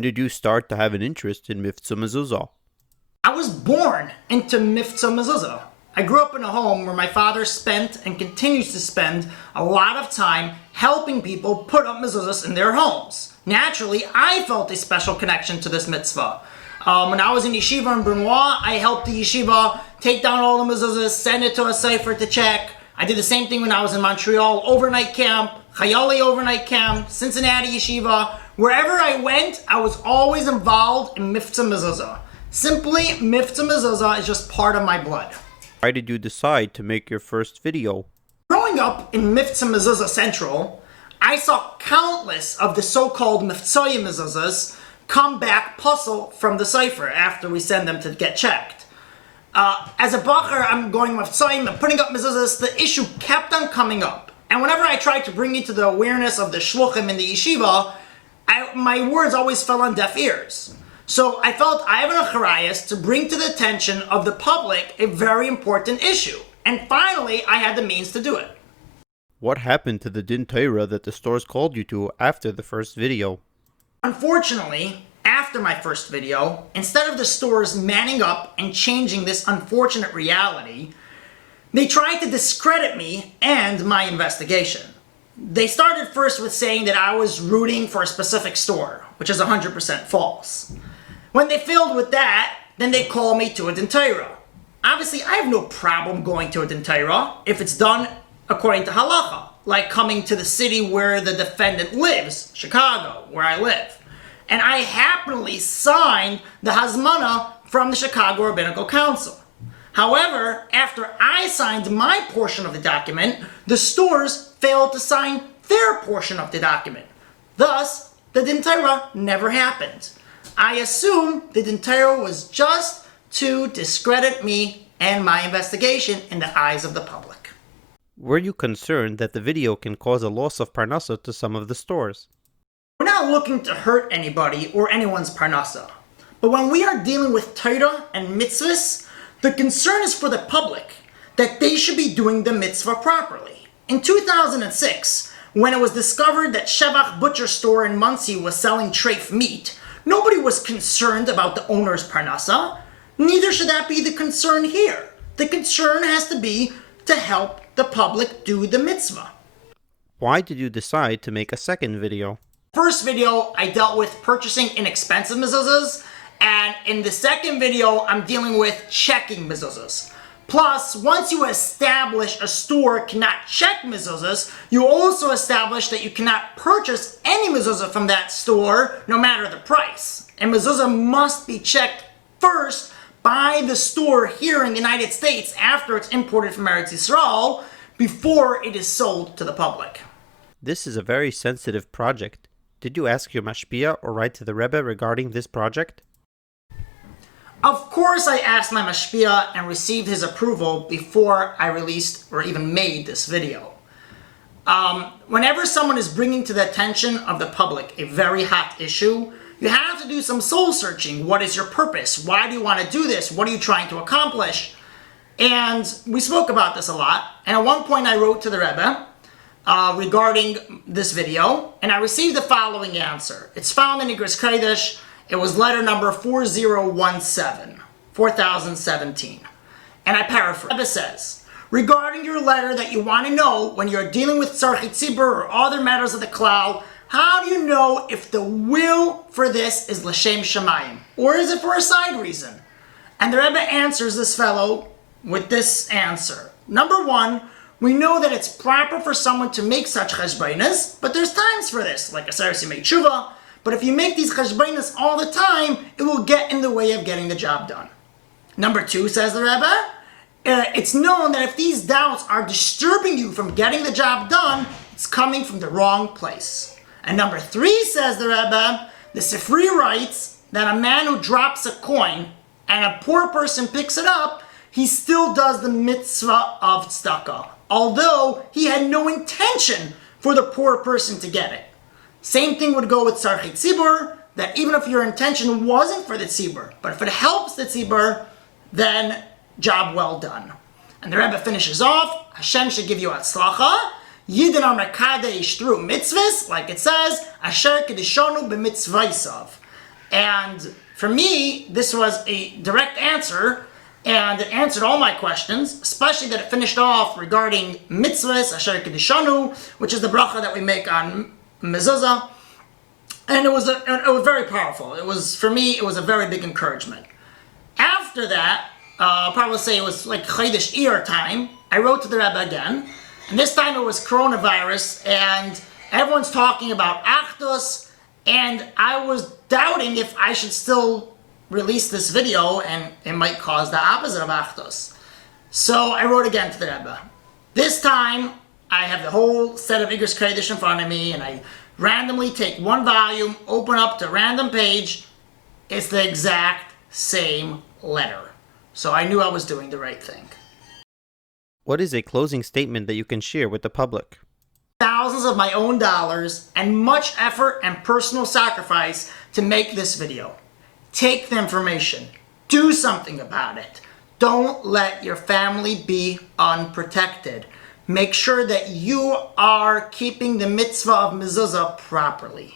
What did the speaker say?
Did you start to have an interest in Mezuzah? I was born into Mezuzah. I grew up in a home where my father spent and continues to spend a lot of time helping people put up mezuzahs in their homes. Naturally, I felt a special connection to this mitzvah. When I was in yeshiva in Brunois, I helped the yeshiva take down all the mezuzahs, send it to a cipher to check. I did the same thing when I was in Montreal overnight camp, Chayali overnight camp, Cincinnati yeshiva. Wherever I went, I was always involved in mezuzah. Simply, mezuzah is just part of my blood. Why did you decide to make your first video? Growing up in Mezuzah Central, I saw countless of the so-called mezuzahs come back puzzle from the cipher after we send them to get checked. As a bacher, I'm going meftzayim and putting up mezuzahs. The issue kept on coming up. And whenever I tried to bring it to the awareness of the shluchim in the yeshiva, my words always fell on deaf ears. So I felt I have an acharayas to bring to the attention of the public a very important issue. And finally, I had the means to do it. What happened to the Din Torah that the stores called you to after the first video? Unfortunately, after my first video, instead of the stores manning up and changing this unfortunate reality, they tried to discredit me and my investigation. They started first with saying that I was rooting for a specific store, which is 100% false. When they failed with that, then they called me to a Din Torah. Obviously, I have no problem going to a Din Torah if it's done according to halacha, like coming to the city where the defendant lives, Chicago, where I live. And I happily signed the hazmana from the Chicago Rabbinical Council. However, after I signed my portion of the document, the stores failed to sign their portion of the document. Thus, the Din Torah never happened. I assume the Din Torah was just to discredit me and my investigation in the eyes of the public. Were you concerned that the video can cause a loss of parnasa to some of the stores? We're not looking to hurt anybody or anyone's parnasa. But when we are dealing with Torah and mitzvahs, the concern is for the public, that they should be doing the mitzvah properly. In 2006, when it was discovered that Shevach Butcher Store in Monsey was selling treif meat, nobody was concerned about the owner's parnasa. Neither should that be the concern here. The concern has to be to help the public do the mitzvah. Why did you decide to make a second video? First video, I dealt with purchasing inexpensive mezuzahs, and in the second video, I'm dealing with checking mezuzahs. Plus, once you establish a store cannot check mezuzahs, you also establish that you cannot purchase any mezuzah from that store, no matter the price. And mezuzah must be checked first by the store here in the United States after it's imported from Eretz Yisrael, before it is sold to the public. This is a very sensitive project. Did you ask your mashpia or write to the Rebbe regarding this project? Of course I asked my mashpia and received his approval before I released or even made this video. Whenever someone is bringing to the attention of the public a very hot issue, you have to do some soul searching. What is your purpose? Why do you want to do this? What are you trying to accomplish? And we spoke about this a lot. And at one point I wrote to the Rebbe regarding this video, and I received the following answer. It's found in Igros Kodesh. It was letter number 4017. And I paraphrase. Rebbe says, regarding your letter that you want to know when you're dealing with tzarchei tzibur or other matters of the klal, how do you know if the will for this is l'shem shamayim, or is it for a side reason? And the Rebbe answers this fellow with this answer. Number one, we know that it's proper for someone to make such cheshbainas, but there's times for this, like a Sarasi make tshuva. But if you make these cheshbainas all the time, it will get in the way of getting the job done. Number two, says the Rebbe, it's known that if these doubts are disturbing you from getting the job done, it's coming from the wrong place. And number three, says the Rebbe, the Sifri writes that a man who drops a coin and a poor person picks it up, he still does the mitzvah of tzedakah, although he had no intention for the poor person to get it. Same thing would go with tzarchei tzibur, that even if your intention wasn't for the tzibur, but if it helps the tzibur, then job well done. And the Rebbe finishes off, Hashem should give you hatzlacha, Yidden are mekadesh through mitzvahs, like it says, Asher kedishonu b'mitzvaysav. And for me, this was a direct answer, and it answered all my questions, especially that it finished off regarding mitzvahs, asher kedishanu, which is the bracha that we make on Mezuzah. And it was very powerful. For me, it was a very big encouragement. After that, I'll probably say it was like Chodesh Iyar time, I wrote to the Rebbe again, and this time it was coronavirus, and everyone's talking about Achdus, and I was doubting if I should still release this video, and it might cause the opposite of Achdus. So I wrote again to the Rebbe. This time, I have the whole set of Igros Kodesh in front of me, and I randomly take one volume, open up to a random page. It's the exact same letter. So I knew I was doing the right thing. What is a closing statement that you can share with the public? Thousands of my own dollars and much effort and personal sacrifice to make this video. Take the information. Do something about it. Don't let your family be unprotected. Make sure that you are keeping the mitzvah of mezuzah properly.